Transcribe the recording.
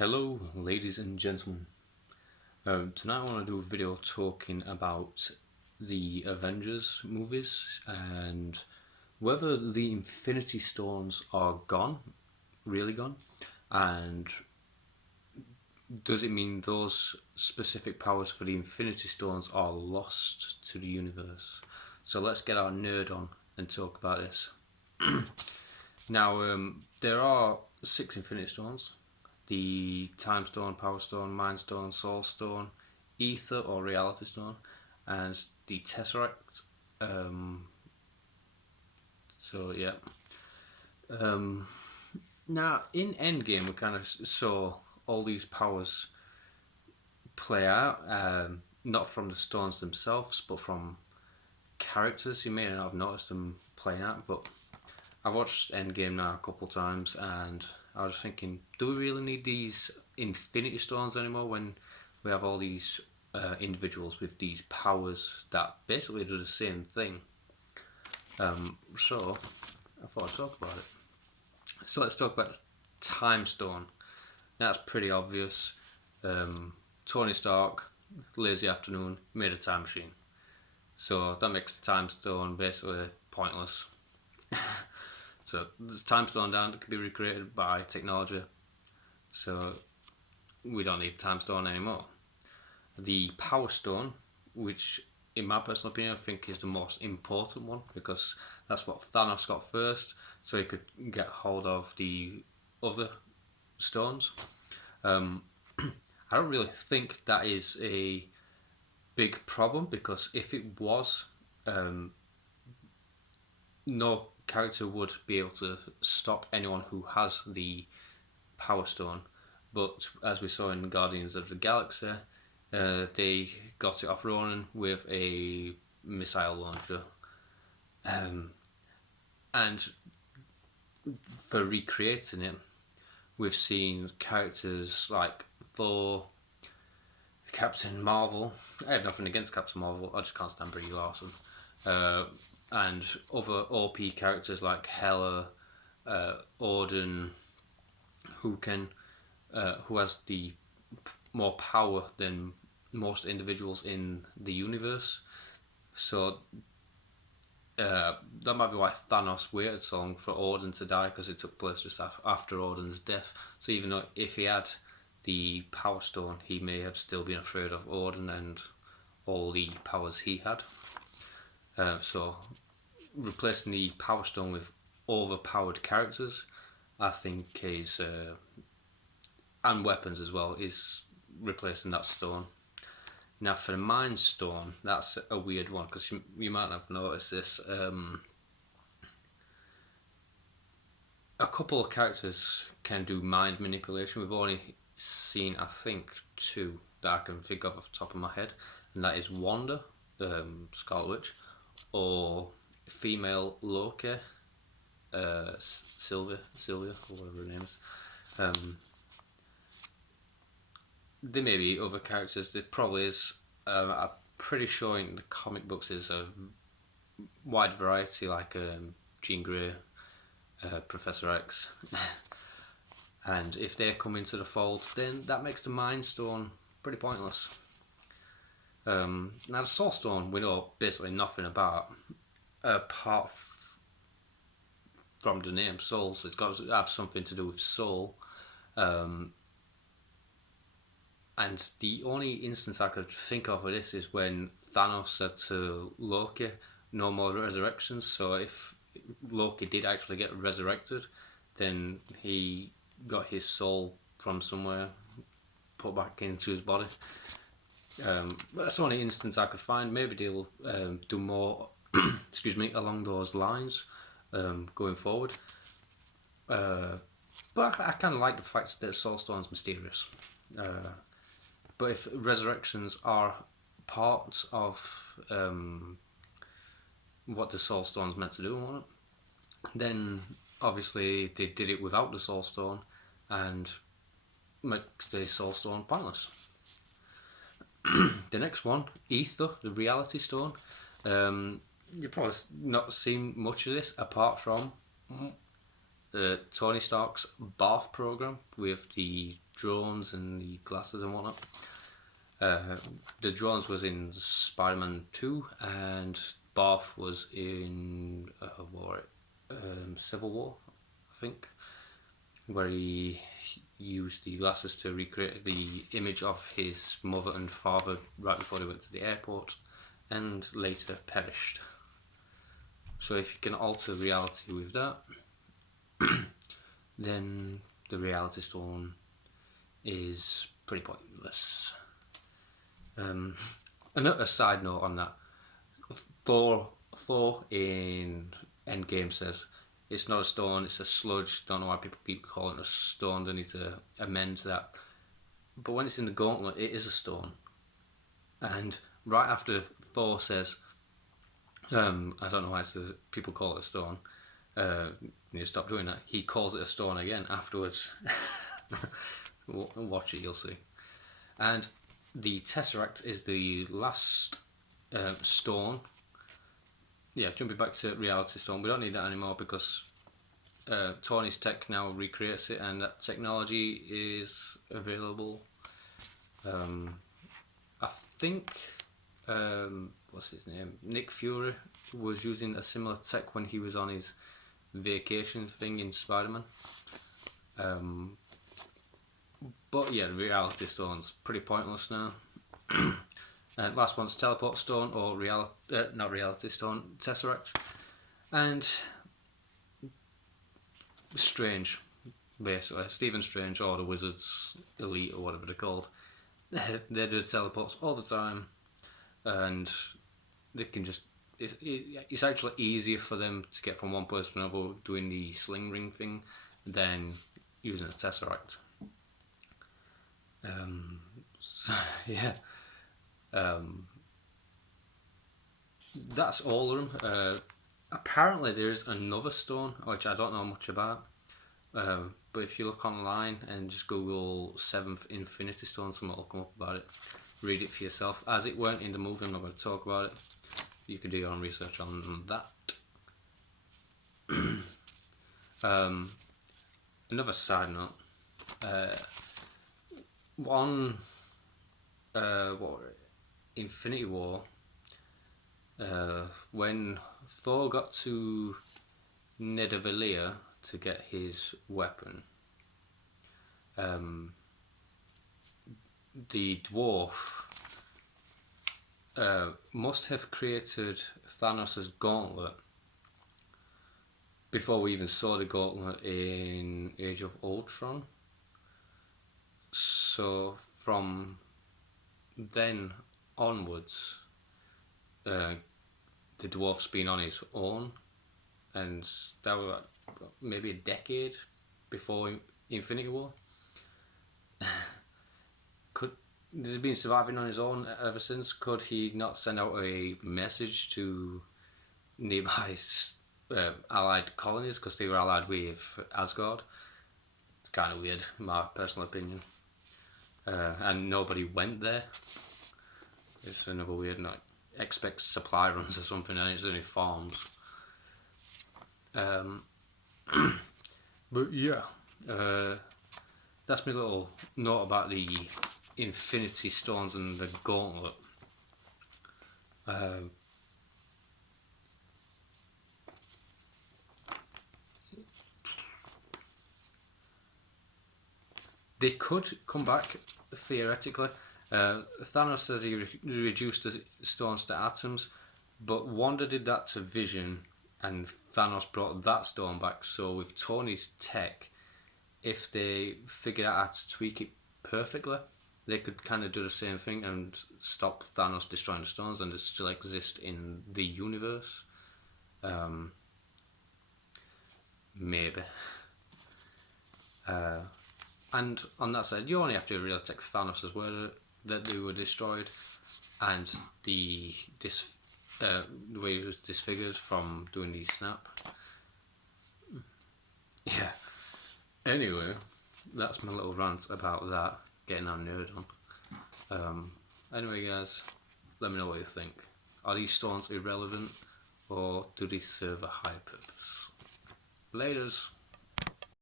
Hello, ladies and gentlemen. Tonight I want to do a video talking about the Avengers movies and whether the Infinity Stones are gone, really gone, and does it mean those specific powers for the Infinity Stones are lost to the universe? So let's get our nerd on and talk about this. Now, there are 6 Infinity Stones: the Time Stone, Power Stone, Mind Stone, Soul Stone, Ether or Reality Stone, and the Tesseract. Um, so yeah. Now in Endgame, we kind of saw all these powers play out, not from the stones themselves, but from characters. You may not have noticed them playing out, but I've watched Endgame now a couple of times, and I was thinking, do we really need these Infinity Stones anymore when we have all these individuals with these powers that basically do the same thing? So I thought I'd talk about it. So let's talk about the Time Stone. That's pretty obvious. Tony Stark, lazy afternoon, made a time machine. So that makes the Time Stone basically pointless. So there's Time Stone down that can be recreated by technology. So we don't need Time Stone anymore. The Power Stone, which in my personal opinion I think is the most important one, because that's what Thanos got first, so he could get hold of the other stones. I don't really think that is a big problem, because if it was, no character would be able to stop anyone who has the Power Stone. But as we saw in Guardians of the Galaxy, they got it off Ronan with a missile launcher. And for recreating it, we've seen characters like Thor, Captain Marvel. I have nothing against Captain Marvel, I just can't stand Brie Larson. And other OP characters like Hela, Odin, who has the more power than most individuals in the universe. So that might be why Thanos waited so long for Odin to die, because it took place just after Odin's death. So even though if he had the Power Stone, he may have still been afraid of Odin and all the powers he had. So replacing the Power Stone with overpowered characters, I think is and weapons as well, is replacing that stone. Now for the Mind Stone, that's a weird one, because you might have noticed this. A couple of characters can do mind manipulation. We've only seen, I think, 2 that I can think of off the top of my head, and that is Wanda, Scarlet Witch, or female Loki, Sylvia, or whatever her name is. There may be other characters. There probably is. I'm pretty sure in the comic books is a wide variety, like Jean Grey, Professor X. And if they come into the fold, then that makes the Mind Stone pretty pointless. Now the Soul Stone we know basically nothing about, apart from the name Souls. It's got to have something to do with soul. And the only instance I could think of this is when Thanos said to Loki, no more resurrections. So if Loki did actually get resurrected, then he got his soul from somewhere, put back into his body. That's the only instance I could find. Maybe they'll do more along those lines going forward. But I kind of like the fact that Soul Stone's mysterious. But if resurrections are part of what the Soul Stone's meant to do, then obviously they did it without the Soul Stone, and makes the Soul Stone pointless. The next one, Ether, the Reality Stone. You've probably not seen much of this apart from Tony Stark's Bath program with the drones and the glasses and whatnot. The drones was in Spider-Man 2, and Bath was in Civil War, I think, where he used the glasses to recreate the image of his mother and father right before they went to the airport, and later perished. So if you can alter reality with that, then the Reality Stone is pretty pointless. Another side note on that, Thor in Endgame says it's not a stone, it's a sludge. Don't know why people keep calling it a stone. They need to amend that. But when it's in the gauntlet, it is a stone. And right after Thor says, I don't know why people call it a stone, you stop doing that, he calls it a stone again afterwards. Watch it, you'll see. And the Tesseract is the last stone. Yeah, jumping back to Reality Stone, we don't need that anymore because Tony's tech now recreates it, and that technology is available. I think what's his name? Nick Fury was using a similar tech when he was on his vacation thing in Spider-Man. But yeah, Reality Stone's pretty pointless now. Last one's Teleport Stone, or not Reality Stone, Tesseract. And Strange, basically. Stephen Strange, or the Wizards Elite, or whatever they're called. They do teleports all the time, and they can just... It's actually easier for them to get from one place to another doing the sling ring thing than using a Tesseract. So, yeah. That's all of them. Apparently there's another stone which I don't know much about, but if you look online and just Google 7th Infinity Stone, something will come up about it. Read it for yourself. As it weren't in the movie, I'm not going to talk about it. You can do your own research on that. Another side note, on Infinity War, when Thor got to Nidavellir to get his weapon, the dwarf must have created Thanos' gauntlet before we even saw the gauntlet in Age of Ultron. So from then onwards, the dwarf's been on his own, and that was maybe a decade before Infinity War. He's been surviving on his own ever since. Could he not send out a message to nearby allied colonies, because they were allied with Asgard? It's kind of weird, in my personal opinion. And nobody went there. It's another weird, like, expect supply runs or something, and it's only farms. But yeah, that's my little note about the Infinity Stones and the Gauntlet. They could come back, theoretically. Thanos says he reduced the stones to atoms, but Wanda did that to Vision, and Thanos brought that stone back. So with Tony's tech, if they figured out how to tweak it perfectly, they could kind of do the same thing and stop Thanos destroying the stones, and it still exist in the universe. Maybe. And on that side, you only have to really take Thanos' word that they were destroyed, and the way he was disfigured from doing the snap. Yeah. Anyway, that's my little rant about that, getting our nerd on. Anyway, guys, let me know what you think. Are these stones irrelevant, or do they serve a high purpose? Laters.